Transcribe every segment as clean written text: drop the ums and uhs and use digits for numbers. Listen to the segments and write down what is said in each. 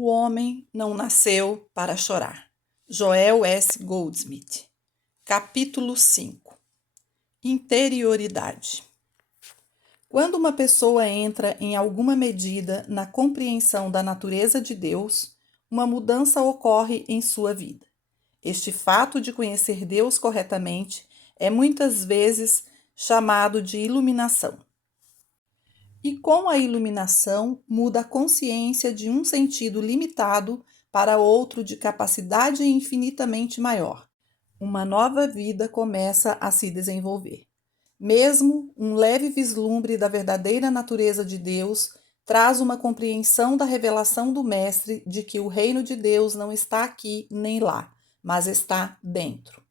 O homem não nasceu para chorar. Joel S. Goldsmith. Capítulo 5. Interioridade. Quando uma pessoa entra em alguma medida na compreensão da natureza de Deus, uma mudança ocorre em sua vida. Este fato de conhecer Deus corretamente é muitas vezes chamado de iluminação. E com a iluminação muda a consciência de um sentido limitado para outro de capacidade infinitamente maior. Uma nova vida começa a se desenvolver. Mesmo um leve vislumbre da verdadeira natureza de Deus traz uma compreensão da revelação do Mestre de que o reino de Deus não está aqui nem lá, mas está dentro.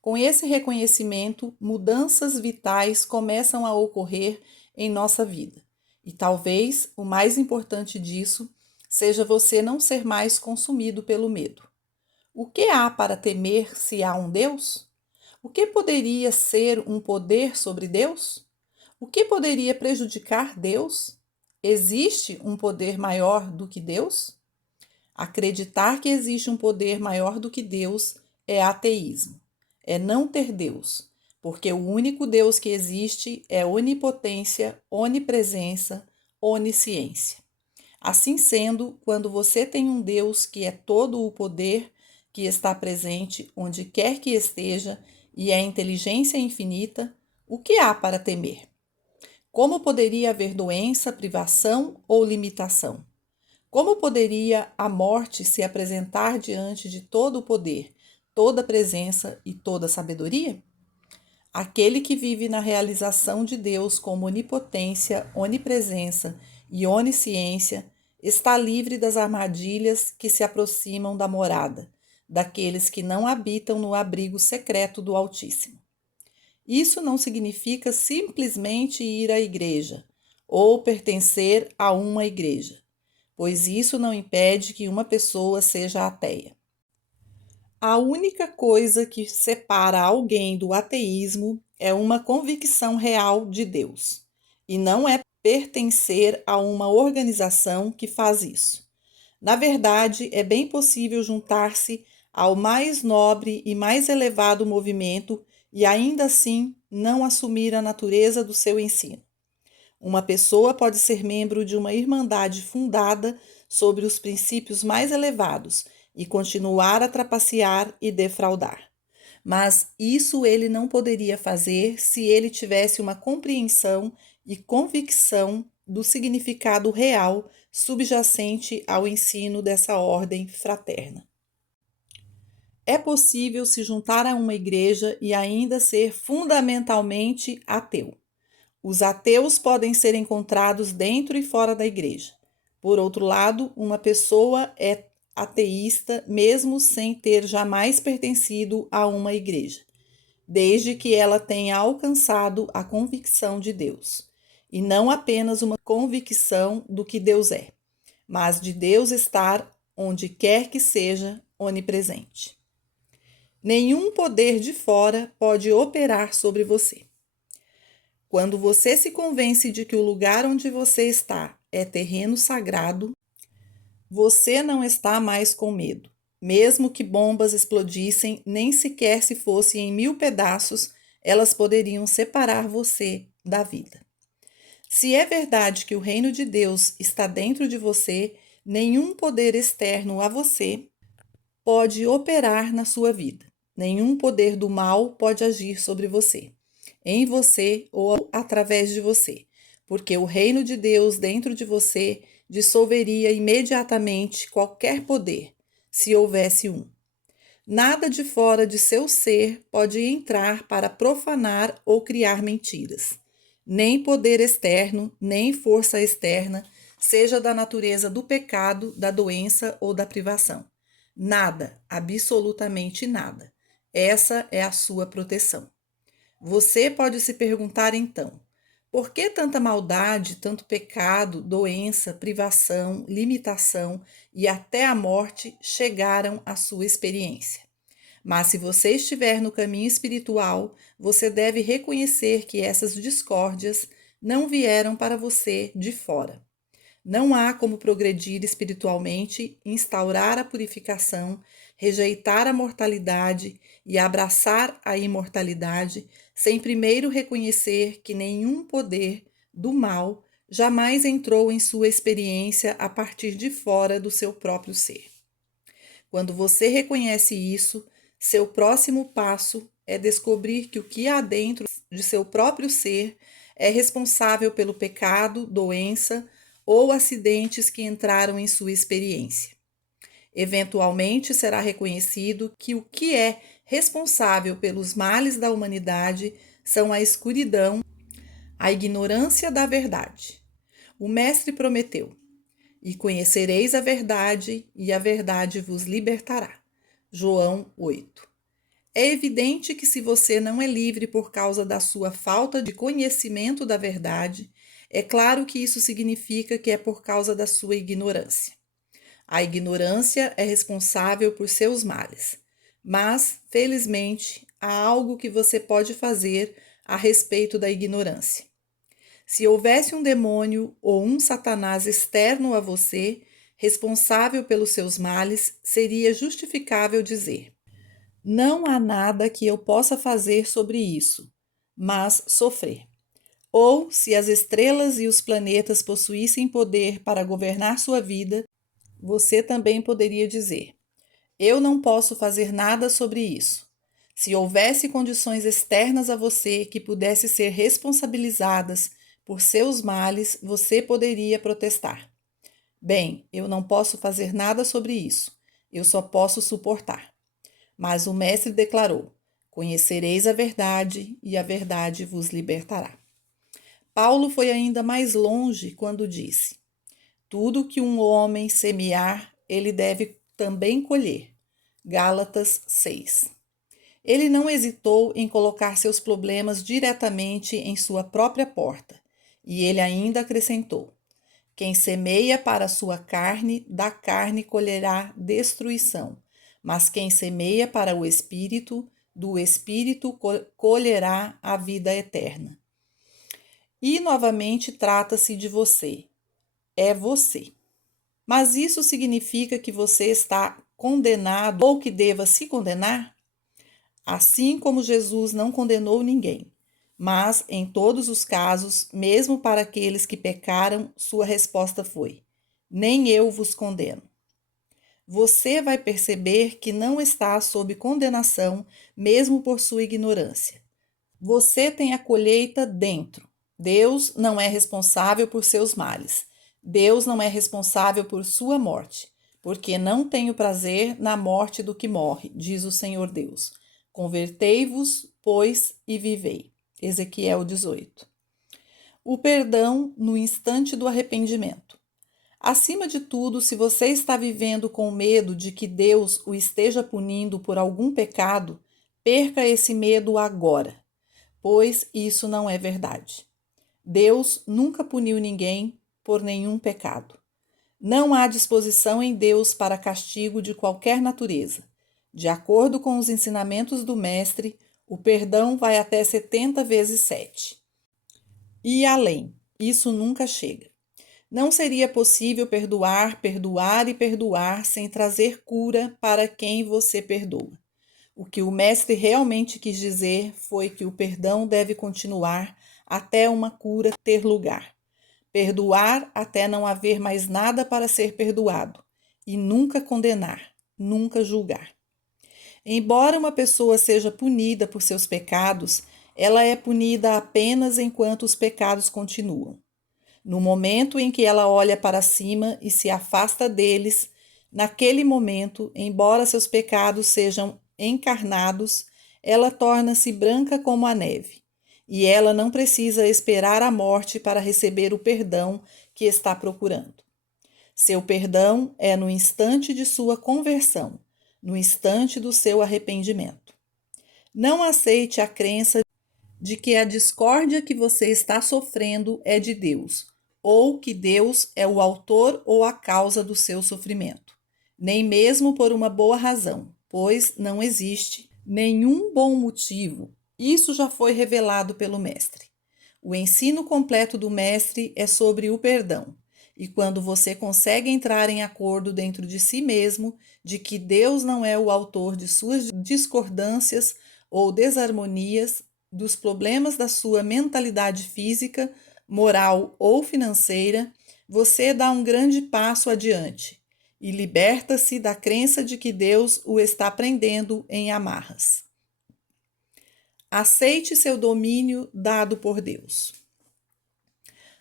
Com esse reconhecimento, mudanças vitais começam a ocorrer em nossa vida. E talvez o mais importante disso seja você não ser mais consumido pelo medo. O que há para temer se há um Deus? O que poderia ser um poder sobre Deus? O que poderia prejudicar Deus? Existe um poder maior do que Deus? Acreditar que existe um poder maior do que Deus é ateísmo. É não ter Deus, porque o único Deus que existe é onipotência, onipresença, onisciência. Assim sendo, quando você tem um Deus que é todo o poder, que está presente onde quer que esteja e é inteligência infinita, o que há para temer? Como poderia haver doença, privação ou limitação? Como poderia a morte se apresentar diante de todo o poder, toda a presença e toda a sabedoria? Aquele que vive na realização de Deus como onipotência, onipresença e onisciência está livre das armadilhas que se aproximam da morada, daqueles que não habitam no abrigo secreto do Altíssimo. Isso não significa simplesmente ir à igreja ou pertencer a uma igreja, pois isso não impede que uma pessoa seja ateia. A única coisa que separa alguém do ateísmo é uma convicção real de Deus, e não é pertencer a uma organização que faz isso. Na verdade, é bem possível juntar-se ao mais nobre e mais elevado movimento e ainda assim não assumir a natureza do seu ensino. Uma pessoa pode ser membro de uma irmandade fundada sobre os princípios mais elevados e continuar a trapacear e defraudar. Mas isso ele não poderia fazer se ele tivesse uma compreensão e convicção do significado real subjacente ao ensino dessa ordem fraterna. É possível se juntar a uma igreja e ainda ser fundamentalmente ateu. Os ateus podem ser encontrados dentro e fora da igreja. Por outro lado, uma pessoa é ateísta mesmo sem ter jamais pertencido a uma igreja, desde que ela tenha alcançado a convicção de Deus. E não apenas uma convicção do que Deus é, mas de Deus estar onde quer que seja onipresente. Nenhum poder de fora pode operar sobre você. Quando você se convence de que o lugar onde você está é terreno sagrado, você não está mais com medo. Mesmo que bombas explodissem, nem sequer se fosse em 1000 pedaços, elas poderiam separar você da vida. Se é verdade que o reino de Deus está dentro de você, nenhum poder externo a você pode operar na sua vida. Nenhum poder do mal pode agir sobre você, em você ou através de você, porque o reino de Deus dentro de você dissolveria imediatamente qualquer poder, se houvesse um. Nada de fora de seu ser pode entrar para profanar ou criar mentiras. Nem poder externo, nem força externa, seja da natureza do pecado, da doença ou da privação. Nada, absolutamente nada. Essa é a sua proteção. Você pode se perguntar então, por que tanta maldade, tanto pecado, doença, privação, limitação e até a morte chegaram à sua experiência? Mas se você estiver no caminho espiritual, você deve reconhecer que essas discórdias não vieram para você de fora. Não há como progredir espiritualmente, instaurar a purificação, rejeitar a mortalidade e abraçar a imortalidade, sem primeiro reconhecer que nenhum poder do mal jamais entrou em sua experiência a partir de fora do seu próprio ser. Quando você reconhece isso, seu próximo passo é descobrir que o que há dentro de seu próprio ser é responsável pelo pecado, doença ou acidentes que entraram em sua experiência. Eventualmente será reconhecido que o que é responsável pelos males da humanidade são a escuridão, a ignorância da verdade. O Mestre prometeu: "E conhecereis a verdade, e a verdade vos libertará." João 8. É evidente que se você não é livre por causa da sua falta de conhecimento da verdade, é claro que isso significa que é por causa da sua ignorância. A ignorância é responsável por seus males, mas, felizmente, há algo que você pode fazer a respeito da ignorância. Se houvesse um demônio ou um Satanás externo a você, responsável pelos seus males, seria justificável dizer: "Não há nada que eu possa fazer sobre isso, mas sofrer." Ou, se as estrelas e os planetas possuíssem poder para governar sua vida, você também poderia dizer: "Eu não posso fazer nada sobre isso." Se houvesse condições externas a você que pudessem ser responsabilizadas por seus males, você poderia protestar: "Bem, eu não posso fazer nada sobre isso. Eu só posso suportar." Mas o Mestre declarou: "Conhecereis a verdade, e a verdade vos libertará." Paulo foi ainda mais longe quando disse: "Tudo que um homem semear, ele deve também colher." Gálatas 6. Ele não hesitou em colocar seus problemas diretamente em sua própria porta, e ele ainda acrescentou: "Quem semeia para a sua carne, da carne colherá destruição, mas quem semeia para o Espírito, do Espírito colherá a vida eterna." E novamente trata-se de você. É você. Mas isso significa que você está condenado ou que deva se condenar? Assim como Jesus não condenou ninguém, mas em todos os casos, mesmo para aqueles que pecaram, sua resposta foi: "Nem eu vos condeno." Você vai perceber que não está sob condenação, mesmo por sua ignorância. Você tem a colheita dentro. Deus não é responsável por seus males. Deus não é responsável por sua morte, porque não tenho prazer na morte do que morre, diz o Senhor Deus. Convertei-vos, pois, e vivei. Ezequiel 18. O perdão no instante do arrependimento. Acima de tudo, se você está vivendo com medo de que Deus o esteja punindo por algum pecado, perca esse medo agora, pois isso não é verdade. Deus nunca puniu ninguém por nenhum pecado. Não há disposição em Deus para castigo de qualquer natureza. De acordo com os ensinamentos do Mestre, o perdão vai até 70 vezes 7. E além, isso nunca chega. Não seria possível perdoar, perdoar e perdoar sem trazer cura para quem você perdoa. O que o Mestre realmente quis dizer foi que o perdão deve continuar até uma cura ter lugar. Perdoar até não haver mais nada para ser perdoado. E nunca condenar, nunca julgar. Embora uma pessoa seja punida por seus pecados, ela é punida apenas enquanto os pecados continuam. No momento em que ela olha para cima e se afasta deles, naquele momento, embora seus pecados sejam encarnados, ela torna-se branca como a neve, e ela não precisa esperar a morte para receber o perdão que está procurando. Seu perdão é no instante de sua conversão, no instante do seu arrependimento. Não aceite a crença de que a discórdia que você está sofrendo é de Deus, ou que Deus é o autor ou a causa do seu sofrimento, nem mesmo por uma boa razão, pois não existe nenhum bom motivo. Isso já foi revelado pelo Mestre. O ensino completo do Mestre é sobre o perdão, E quando você consegue entrar em acordo dentro de si mesmo de que Deus não é o autor de suas discordâncias ou desarmonias, dos problemas da sua mentalidade física, moral ou financeira, você dá um grande passo adiante e liberta-se da crença de que Deus o está prendendo em amarras. Aceite seu domínio dado por Deus.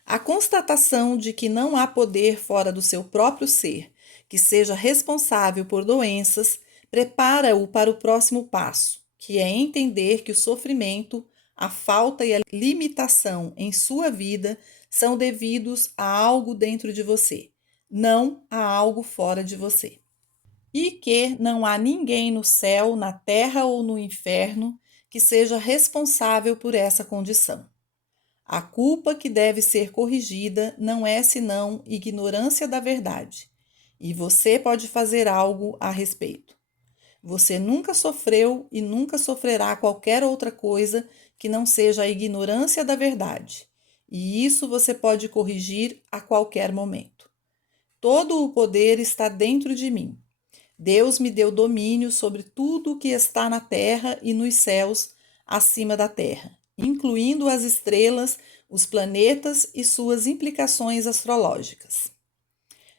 A constatação de que não há poder fora do seu próprio ser que seja responsável por doenças prepara-o para o próximo passo, que é entender que o sofrimento, a falta e a limitação em sua vida são devidos a algo dentro de você, não a algo fora de você. E que não há ninguém no céu, na terra ou no inferno que seja responsável por essa condição. A culpa que deve ser corrigida não é senão ignorância da verdade, e você pode fazer algo a respeito. Você nunca sofreu e nunca sofrerá qualquer outra coisa que não seja a ignorância da verdade, e isso você pode corrigir a qualquer momento. Todo o poder está dentro de mim. Deus me deu domínio sobre tudo o que está na terra e nos céus acima da terra, incluindo as estrelas, os planetas e suas implicações astrológicas.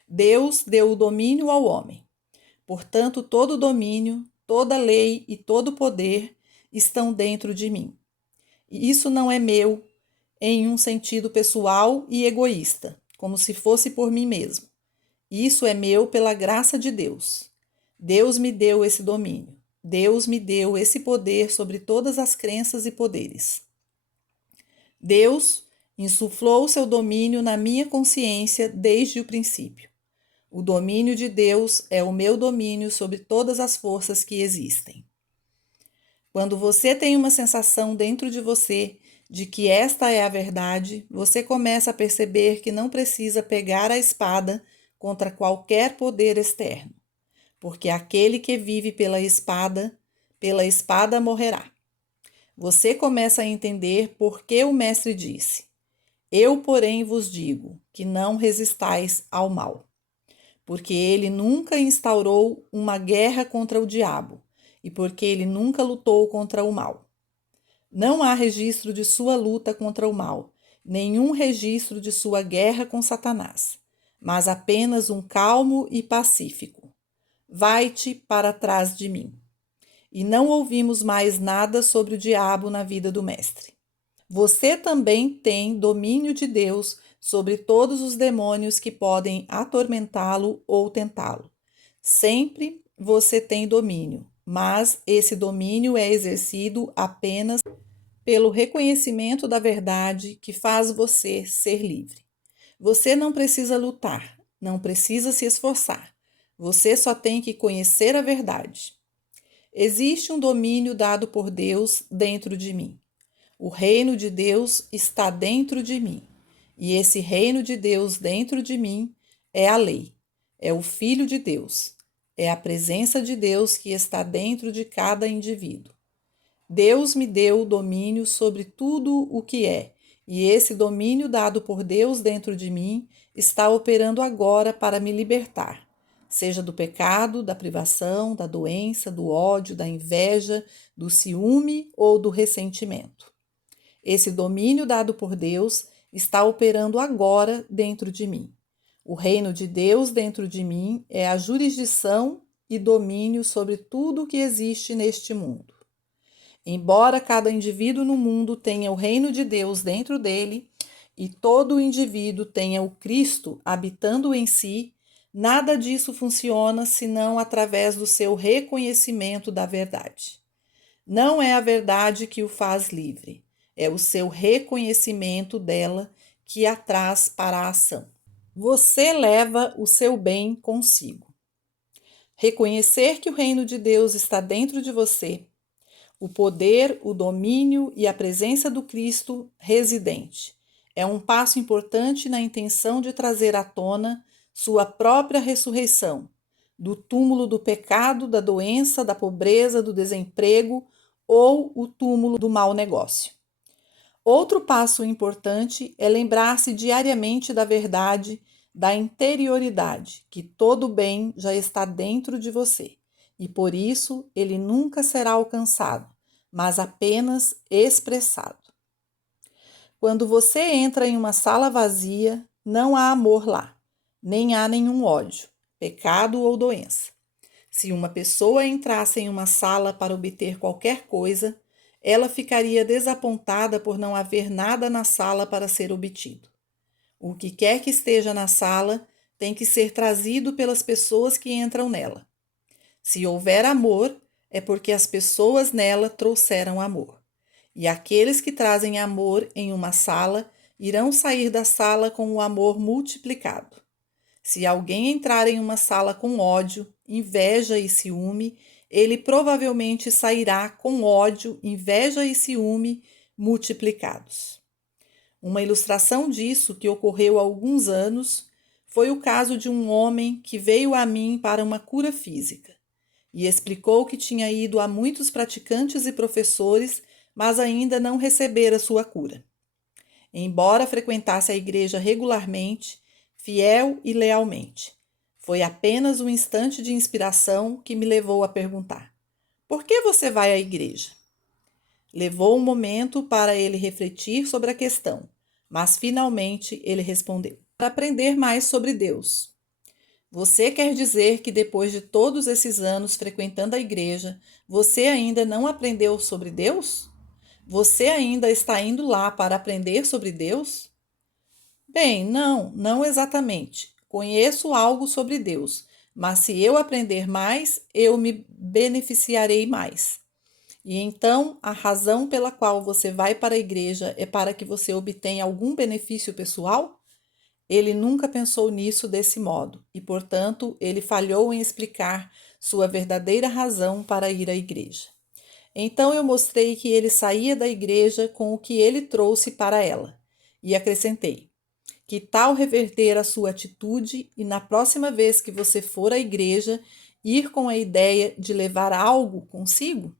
Deus deu o domínio ao homem. Portanto, todo domínio, toda lei e todo poder estão dentro de mim. E isso não é meu em um sentido pessoal e egoísta, como se fosse por mim mesmo. Isso é meu pela graça de Deus. Deus me deu esse domínio. Deus me deu esse poder sobre todas as crenças e poderes. Deus insuflou seu domínio na minha consciência desde o princípio. O domínio de Deus é o meu domínio sobre todas as forças que existem. Quando você tem uma sensação dentro de você de que esta é a verdade, você começa a perceber que não precisa pegar a espada contra qualquer poder externo, porque aquele que vive pela espada morrerá. Você começa a entender por que o Mestre disse: Eu, porém, vos digo que não resistais ao mal, porque ele nunca instaurou uma guerra contra o diabo e porque ele nunca lutou contra o mal. Não há registro de sua luta contra o mal, nenhum registro de sua guerra com Satanás, mas apenas um calmo e pacífico: Vai-te para trás de mim. E não ouvimos mais nada sobre o diabo na vida do Mestre. Você também tem domínio de Deus sobre todos os demônios que podem atormentá-lo ou tentá-lo. Sempre você tem domínio, mas esse domínio é exercido apenas pelo reconhecimento da verdade que faz você ser livre. Você não precisa lutar, não precisa se esforçar. Você só tem que conhecer a verdade. Existe um domínio dado por Deus dentro de mim. O reino de Deus está dentro de mim. E esse reino de Deus dentro de mim é a lei, é o Filho de Deus, é a presença de Deus que está dentro de cada indivíduo. Deus me deu o domínio sobre tudo o que é, e esse domínio dado por Deus dentro de mim está operando agora para me libertar, seja do pecado, da privação, da doença, do ódio, da inveja, do ciúme ou do ressentimento. Esse domínio dado por Deus está operando agora dentro de mim. O reino de Deus dentro de mim é a jurisdição e domínio sobre tudo o que existe neste mundo. Embora cada indivíduo no mundo tenha o reino de Deus dentro dele e todo indivíduo tenha o Cristo habitando em si, nada disso funciona senão através do seu reconhecimento da verdade. Não é a verdade que o faz livre, é o seu reconhecimento dela que a traz para a ação. Você leva o seu bem consigo. Reconhecer que o reino de Deus está dentro de você, o poder, o domínio e a presença do Cristo residente é um passo importante na intenção de trazer à tona sua própria ressurreição, do túmulo do pecado, da doença, da pobreza, do desemprego ou o túmulo do mau negócio. Outro passo importante é lembrar-se diariamente da verdade da interioridade, que todo bem já está dentro de você, e por isso ele nunca será alcançado, mas apenas expressado. Quando você entra em uma sala vazia, não há amor lá, nem há nenhum ódio, pecado ou doença. Se uma pessoa entrasse em uma sala para obter qualquer coisa, ela ficaria desapontada por não haver nada na sala para ser obtido. O que quer que esteja na sala tem que ser trazido pelas pessoas que entram nela. Se houver amor, é porque as pessoas nela trouxeram amor. E aqueles que trazem amor em uma sala irão sair da sala com o amor multiplicado. Se alguém entrar em uma sala com ódio, inveja e ciúme, ele provavelmente sairá com ódio, inveja e ciúme multiplicados. Uma ilustração disso, que ocorreu há alguns anos, foi o caso de um homem que veio a mim para uma cura física e explicou que tinha ido a muitos praticantes e professores, mas ainda não recebera sua cura. Embora frequentasse a igreja regularmente, fiel e lealmente, foi apenas um instante de inspiração que me levou a perguntar: por que você vai à igreja? Levou um momento para ele refletir sobre a questão, mas finalmente ele respondeu: para aprender mais sobre Deus. Você quer dizer que depois de todos esses anos frequentando a igreja, você ainda não aprendeu sobre Deus? Você ainda está indo lá para aprender sobre Deus? Bem, não exatamente. Conheço algo sobre Deus, mas se eu aprender mais, eu me beneficiarei mais. E então, a razão pela qual você vai para a igreja é para que você obtenha algum benefício pessoal? Ele nunca pensou nisso desse modo e, portanto, ele falhou em explicar sua verdadeira razão para ir à igreja. Então eu mostrei que ele saía da igreja com o que ele trouxe para ela e acrescentei: que tal reverter a sua atitude e, na próxima vez que você for à igreja, ir com a ideia de levar algo consigo?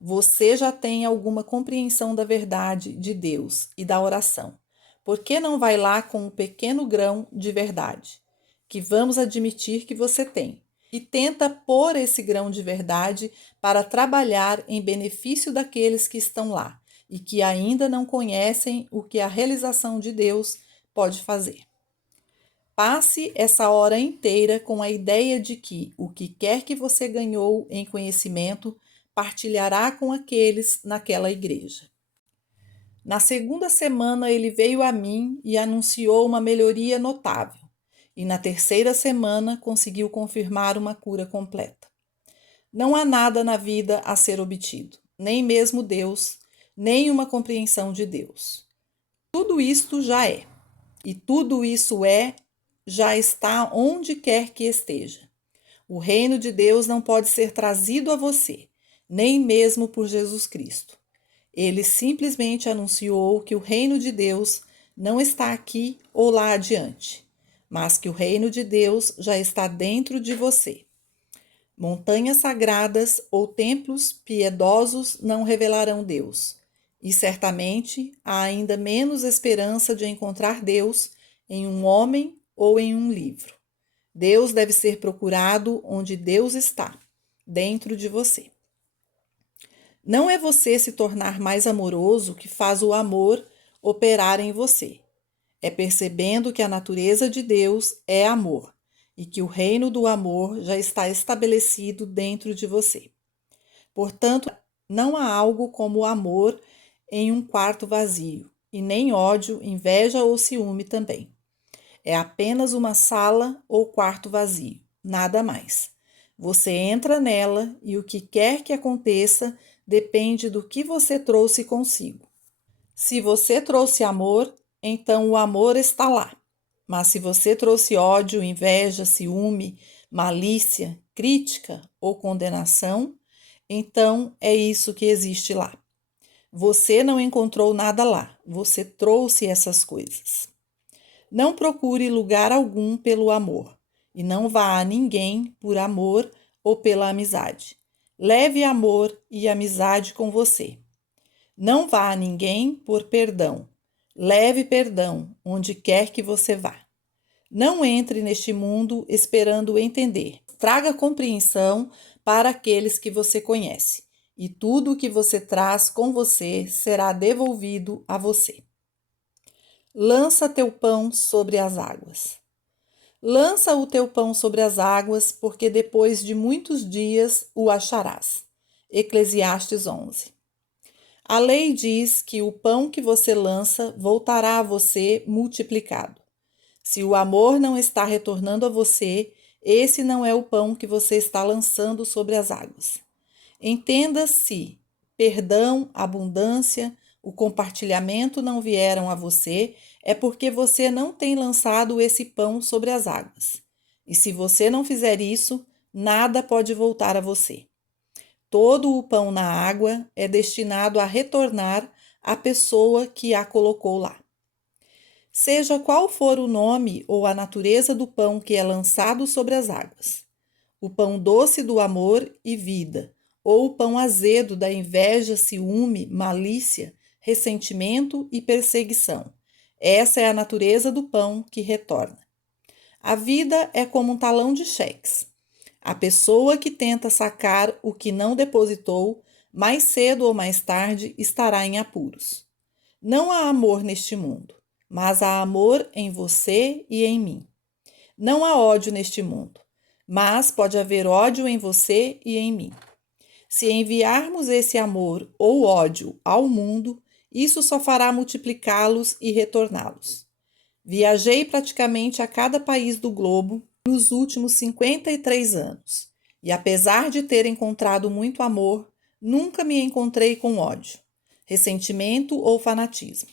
Você já tem alguma compreensão da verdade de Deus e da oração. Por que não vai lá com um pequeno grão de verdade, que vamos admitir que você tem, e tenta pôr esse grão de verdade para trabalhar em benefício daqueles que estão lá e que ainda não conhecem o que a realização de Deus pode fazer? Passe essa hora inteira com a ideia de que o que quer que você ganhou em conhecimento partilhará com aqueles naquela igreja. Na segunda semana, ele veio a mim e anunciou uma melhoria notável, e na terceira semana conseguiu confirmar uma cura completa. Não há nada na vida a ser obtido, nem mesmo Deus, nem uma compreensão de Deus. Tudo isto já é, e tudo isso já está onde quer que esteja. O reino de Deus não pode ser trazido a você, nem mesmo por Jesus Cristo. Ele simplesmente anunciou que o reino de Deus não está aqui ou lá adiante, mas que o reino de Deus já está dentro de você. Montanhas sagradas ou templos piedosos não revelarão Deus, e certamente há ainda menos esperança de encontrar Deus em um homem ou em um livro. Deus deve ser procurado onde Deus está, dentro de você. Não é você se tornar mais amoroso que faz o amor operar em você. É percebendo que a natureza de Deus é amor e que o reino do amor já está estabelecido dentro de você. Portanto, não há algo como o amor em um quarto vazio, e nem ódio, inveja ou ciúme também. É apenas uma sala ou quarto vazio, nada mais. Você entra nela e o que quer que aconteça depende do que você trouxe consigo. Se você trouxe amor, então o amor está lá. Mas se você trouxe ódio, inveja, ciúme, malícia, crítica ou condenação, então é isso que existe lá. Você não encontrou nada lá, você trouxe essas coisas. Não procure lugar algum pelo amor, e não vá a ninguém por amor ou pela amizade. Leve amor e amizade com você. Não vá a ninguém por perdão. Leve perdão onde quer que você vá. Não entre neste mundo esperando entender. Traga compreensão para aqueles que você conhece, e tudo o que você traz com você será devolvido a você. Lança teu pão sobre as águas. Lança o teu pão sobre as águas, porque depois de muitos dias o acharás. Eclesiastes 11. A lei diz que o pão que você lança voltará a você multiplicado. Se o amor não está retornando a você, esse não é o pão que você está lançando sobre as águas. Entenda se perdão, abundância, o compartilhamento não vieram a você, é porque você não tem lançado esse pão sobre as águas. E se você não fizer isso, nada pode voltar a você. Todo o pão na água é destinado a retornar à pessoa que a colocou lá. Seja qual for o nome ou a natureza do pão que é lançado sobre as águas, o pão doce do amor e vida, ou o pão azedo da inveja, ciúme, malícia, ressentimento e perseguição. Essa é a natureza do pão que retorna. A vida é como um talão de cheques. A pessoa que tenta sacar o que não depositou, mais cedo ou mais tarde estará em apuros. Não há amor neste mundo, mas há amor em você e em mim. Não há ódio neste mundo, mas pode haver ódio em você e em mim. Se enviarmos esse amor ou ódio ao mundo, isso só fará multiplicá-los e retorná-los. Viajei praticamente a cada país do globo nos últimos 53 anos, e apesar de ter encontrado muito amor, nunca me encontrei com ódio, ressentimento ou fanatismo.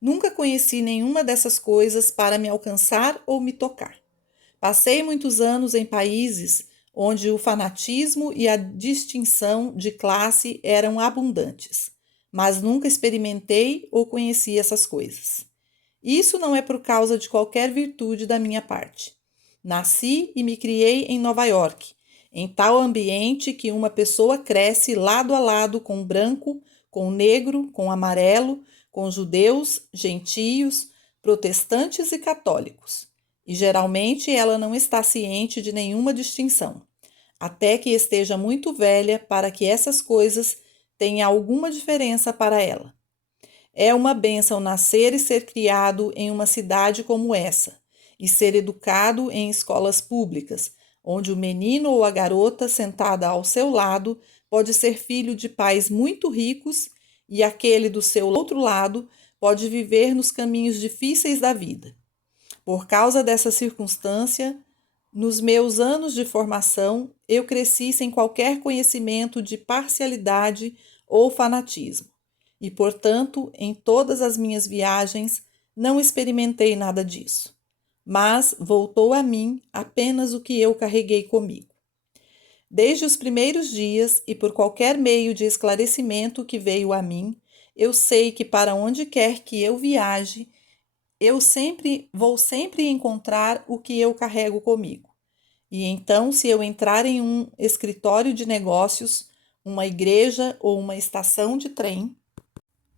Nunca conheci nenhuma dessas coisas para me alcançar ou me tocar. Passei muitos anos em países onde o fanatismo e a distinção de classe eram abundantes, mas nunca experimentei ou conheci essas coisas. Isso não é por causa de qualquer virtude da minha parte. Nasci e me criei em Nova York, em tal ambiente que uma pessoa cresce lado a lado com branco, com negro, com amarelo, com judeus, gentios, protestantes e católicos. E geralmente ela não está ciente de nenhuma distinção, até que esteja muito velha para que essas coisas tenham alguma diferença para ela. É uma bênção nascer e ser criado em uma cidade como essa, e ser educado em escolas públicas, onde o menino ou a garota sentada ao seu lado pode ser filho de pais muito ricos e aquele do seu outro lado pode viver nos caminhos difíceis da vida. Por causa dessa circunstância, nos meus anos de formação, eu cresci sem qualquer conhecimento de parcialidade ou fanatismo. E, portanto, em todas as minhas viagens, não experimentei nada disso. Mas voltou a mim apenas o que eu carreguei comigo. Desde os primeiros dias e por qualquer meio de esclarecimento que veio a mim, eu sei que para onde quer que eu viaje, eu vou sempre encontrar o que eu carrego comigo. E então, se eu entrar em um escritório de negócios, uma igreja ou uma estação de trem,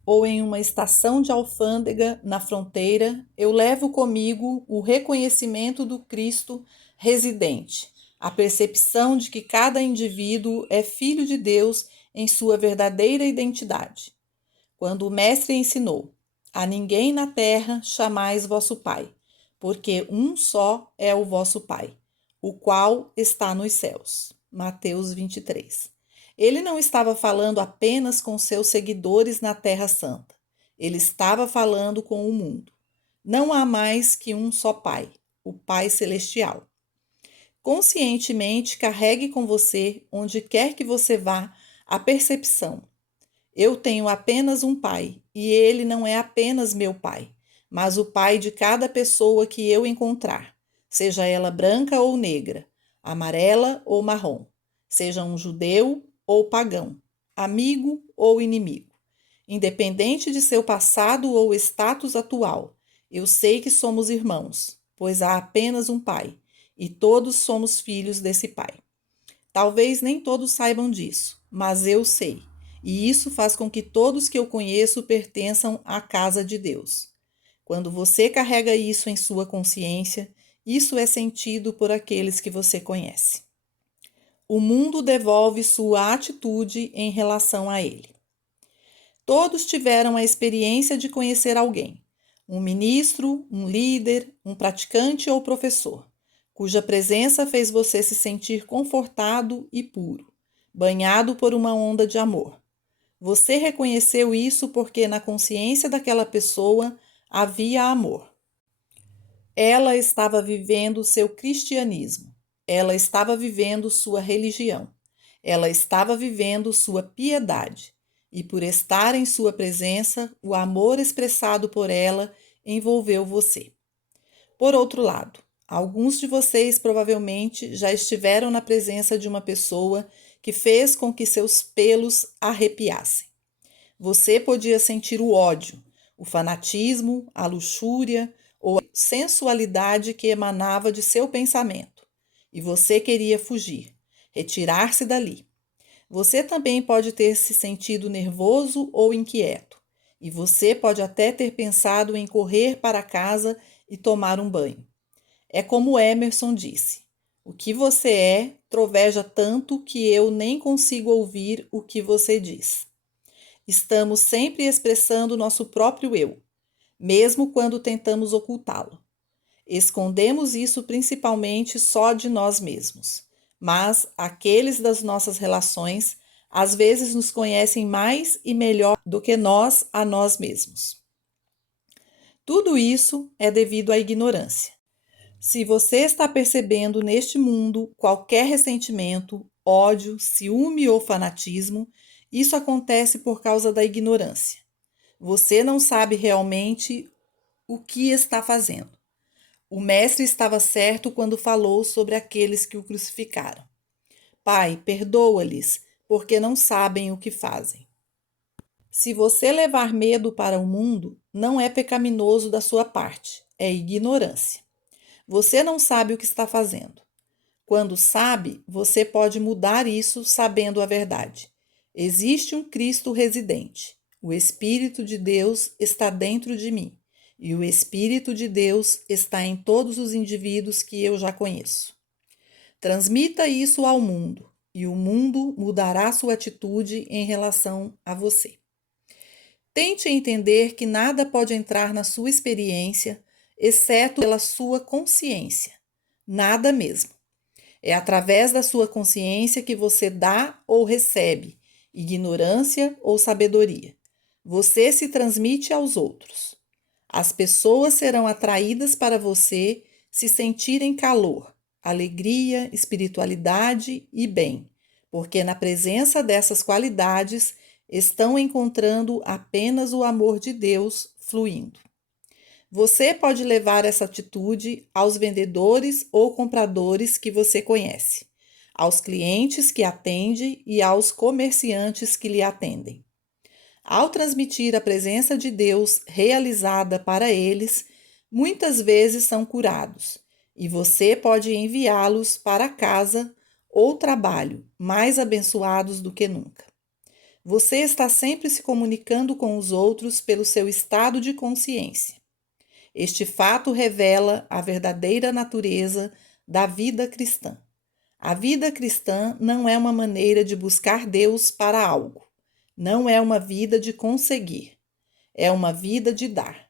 ou em uma estação de alfândega na fronteira, eu levo comigo o reconhecimento do Cristo residente, a percepção de que cada indivíduo é filho de Deus em sua verdadeira identidade. Quando o Mestre ensinou: a ninguém na terra chamais vosso Pai, porque um só é o vosso Pai, o qual está nos céus. Mateus 23. Ele não estava falando apenas com seus seguidores na Terra Santa. Ele estava falando com o mundo. Não há mais que um só Pai, o Pai Celestial. Conscientemente carregue com você, onde quer que você vá, a percepção: eu tenho apenas um pai, e ele não é apenas meu pai, mas o pai de cada pessoa que eu encontrar, seja ela branca ou negra, amarela ou marrom, seja um judeu ou pagão, amigo ou inimigo. Independente de seu passado ou status atual, eu sei que somos irmãos, pois há apenas um pai, e todos somos filhos desse pai. Talvez nem todos saibam disso, mas eu sei. E isso faz com que todos que eu conheço pertençam à casa de Deus. Quando você carrega isso em sua consciência, Isso é sentido por aqueles que você conhece. O mundo devolve sua atitude em relação a ele. Todos tiveram a experiência de conhecer alguém, um ministro, um líder, um praticante ou professor, cuja presença fez você se sentir confortado e puro, banhado por uma onda de amor. Você reconheceu isso porque na consciência daquela pessoa havia amor. Ela estava vivendo seu cristianismo. Ela estava vivendo sua religião. Ela estava vivendo sua piedade. E por estar em sua presença, o amor expressado por ela envolveu você. Por outro lado, alguns de vocês provavelmente já estiveram na presença de uma pessoa que fez com que seus pelos arrepiassem. Você podia sentir o ódio, o fanatismo, a luxúria ou a sensualidade que emanava de seu pensamento, e você queria fugir, retirar-se dali. Você também pode ter se sentido nervoso ou inquieto, e você pode até ter pensado em correr para casa e tomar um banho. É como Emerson disse: o que você é troveja tanto que eu nem consigo ouvir o que você diz. Estamos sempre expressando nosso próprio eu, mesmo quando tentamos ocultá-lo. Escondemos isso principalmente só de nós mesmos, mas aqueles das nossas relações às vezes nos conhecem mais e melhor do que nós a nós mesmos. Tudo isso é devido à ignorância. Se você está percebendo neste mundo qualquer ressentimento, ódio, ciúme ou fanatismo, isso acontece por causa da ignorância. Você não sabe realmente o que está fazendo. O Mestre estava certo quando falou sobre aqueles que o crucificaram. Pai, perdoa-lhes, porque não sabem o que fazem. Se você levar medo para o mundo, não é pecaminoso da sua parte, é ignorância. Você não sabe o que está fazendo. Quando sabe, você pode mudar isso sabendo a verdade. Existe um Cristo residente. O Espírito de Deus está dentro de mim. E o Espírito de Deus está em todos os indivíduos que eu já conheço. Transmita isso ao mundo, e o mundo mudará sua atitude em relação a você. Tente entender que nada pode entrar na sua experiência, exceto pela sua consciência. Nada mesmo. É através da sua consciência que você dá ou recebe ignorância ou sabedoria. Você se transmite aos outros. As pessoas serão atraídas para você se sentirem calor, alegria, espiritualidade e bem, porque na presença dessas qualidades estão encontrando apenas o amor de Deus fluindo. Você pode levar essa atitude aos vendedores ou compradores que você conhece, aos clientes que atende e aos comerciantes que lhe atendem. Ao transmitir a presença de Deus realizada para eles, muitas vezes são curados, e você pode enviá-los para casa ou trabalho mais abençoados do que nunca. Você está sempre se comunicando com os outros pelo seu estado de consciência. Este fato revela a verdadeira natureza da vida cristã. A vida cristã não é uma maneira de buscar Deus para algo. Não é uma vida de conseguir. É uma vida de dar.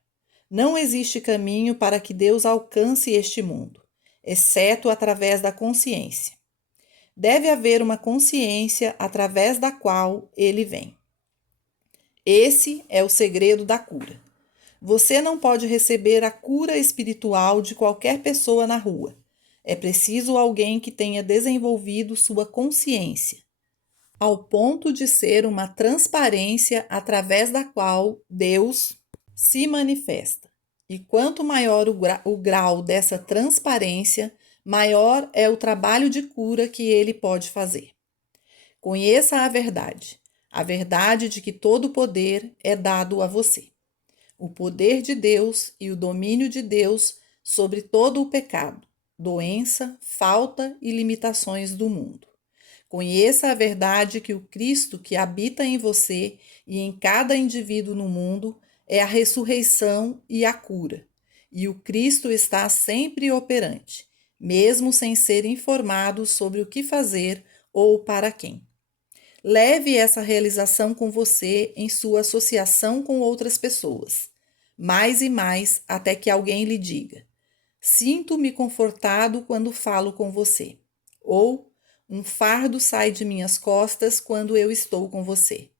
Não existe caminho para que Deus alcance este mundo, exceto através da consciência. Deve haver uma consciência através da qual ele vem. Esse é o segredo da cura. Você não pode receber a cura espiritual de qualquer pessoa na rua. É preciso alguém que tenha desenvolvido sua consciência, ao ponto de ser uma transparência através da qual Deus se manifesta. E quanto maior o grau dessa transparência, maior é o trabalho de cura que ele pode fazer. Conheça a verdade de que todo o poder é dado a você. O poder de Deus e o domínio de Deus sobre todo o pecado, doença, falta e limitações do mundo. Conheça a verdade que o Cristo que habita em você e em cada indivíduo no mundo é a ressurreição e a cura. e o Cristo está sempre operante, mesmo sem ser informado sobre o que fazer ou para quem. Leve essa realização com você em sua associação com outras pessoas, mais e mais até que alguém lhe diga: sinto-me confortado quando falo com você, ou um fardo sai de minhas costas quando eu estou com você.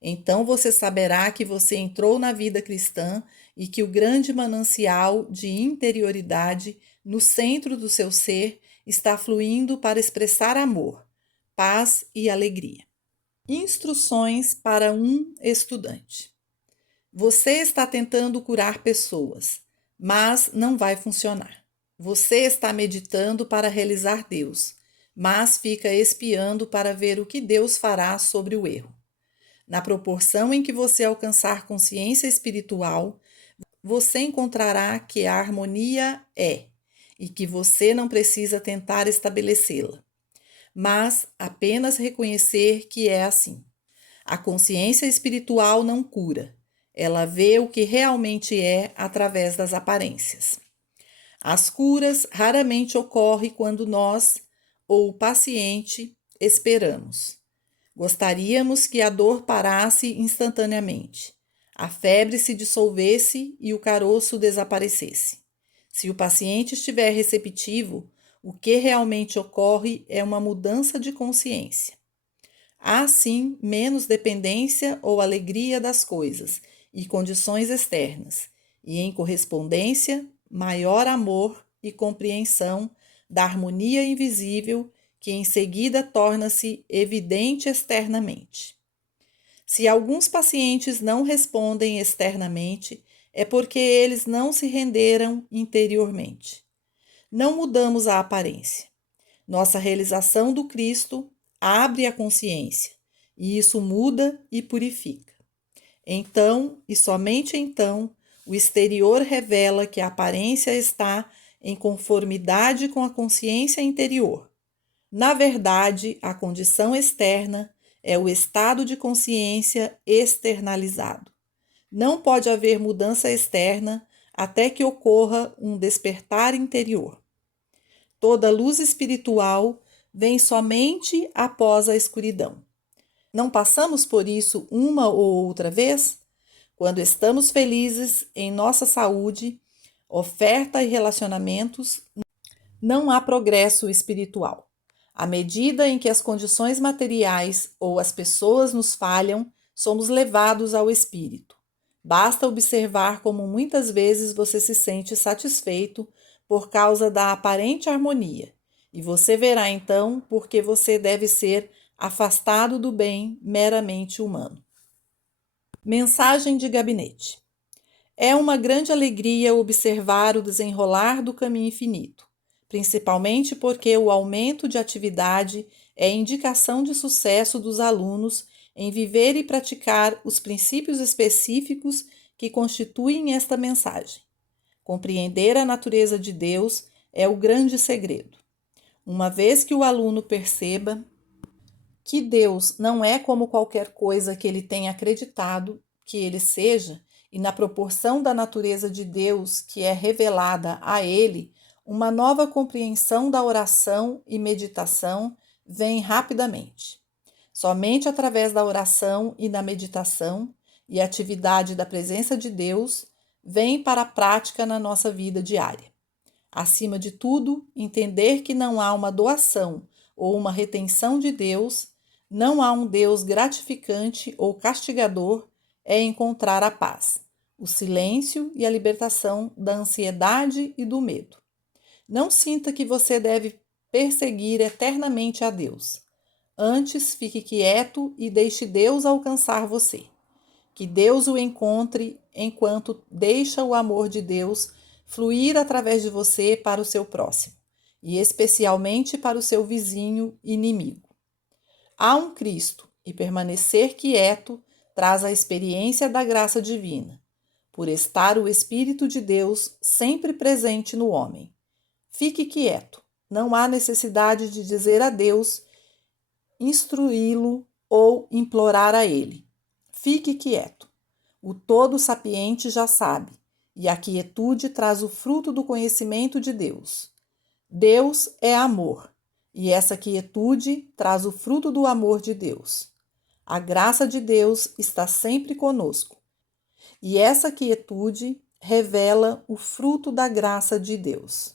Então você saberá que você entrou na vida cristã e que o grande manancial de interioridade no centro do seu ser está fluindo para expressar amor, paz e alegria. Instruções para um estudante. Você está tentando curar pessoas, mas não vai funcionar. Você está meditando para realizar Deus, mas fica espiando para ver o que Deus fará sobre o erro. Na proporção em que você alcançar consciência espiritual, você encontrará que a harmonia é e que você não precisa tentar estabelecê-la, mas apenas reconhecer que é assim. A consciência espiritual não cura, ela vê o que realmente é através das aparências. As curas raramente ocorrem quando nós, ou o paciente, esperamos. Gostaríamos que a dor parasse instantaneamente, a febre se dissolvesse e o caroço desaparecesse. Se o paciente estiver receptivo, o que realmente ocorre é uma mudança de consciência. Há, sim, menos dependência ou alegria das coisas e condições externas, e, em correspondência, maior amor e compreensão da harmonia invisível que em seguida torna-se evidente externamente. Se alguns pacientes não respondem externamente, é porque eles não se renderam interiormente. Não mudamos a aparência. Nossa realização do Cristo abre a consciência, e isso muda e purifica. Então, e somente então, o exterior revela que a aparência está em conformidade com a consciência interior. Na verdade, a condição externa é o estado de consciência externalizado. Não pode haver mudança externa até que ocorra um despertar interior. Toda luz espiritual vem somente após a escuridão. Não passamos por isso uma ou outra vez? Quando estamos felizes em nossa saúde, oferta e relacionamentos, não há progresso espiritual. À medida em que as condições materiais ou as pessoas nos falham, somos levados ao espírito. Basta observar como muitas vezes você se sente satisfeito por causa da aparente harmonia, e você verá então por que você deve ser afastado do bem meramente humano. Mensagem de gabinete. É uma grande alegria observar o desenrolar do caminho infinito, principalmente porque o aumento de atividade é indicação de sucesso dos alunos em viver e praticar os princípios específicos que constituem esta mensagem. Compreender a natureza de Deus é o grande segredo. Uma vez que o aluno perceba que Deus não é como qualquer coisa que ele tenha acreditado que ele seja, e na proporção da natureza de Deus que é revelada a ele, uma nova compreensão da oração e meditação vem rapidamente. Somente através da oração e da meditação e atividade da presença de Deus vem para a prática na nossa vida diária. Acima de tudo, entender que não há uma doação ou uma retenção de Deus, não há um Deus gratificante ou castigador, é encontrar a paz, o silêncio e a libertação da ansiedade e do medo. Não sinta que você deve perseguir eternamente a Deus. Antes, fique quieto e deixe Deus alcançar você. Que Deus o encontre enquanto deixa o amor de Deus fluir através de você para o seu próximo, e especialmente para o seu vizinho inimigo. Há um Cristo, e permanecer quieto traz a experiência da graça divina, por estar o Espírito de Deus sempre presente no homem. Fique quieto, não há necessidade de dizer a Deus, instruí-lo ou implorar a ele. Fique quieto. O todo sapiente já sabe, e a quietude traz o fruto do conhecimento de Deus. Deus é amor, e essa quietude traz o fruto do amor de Deus. A graça de Deus está sempre conosco, e essa quietude revela o fruto da graça de Deus.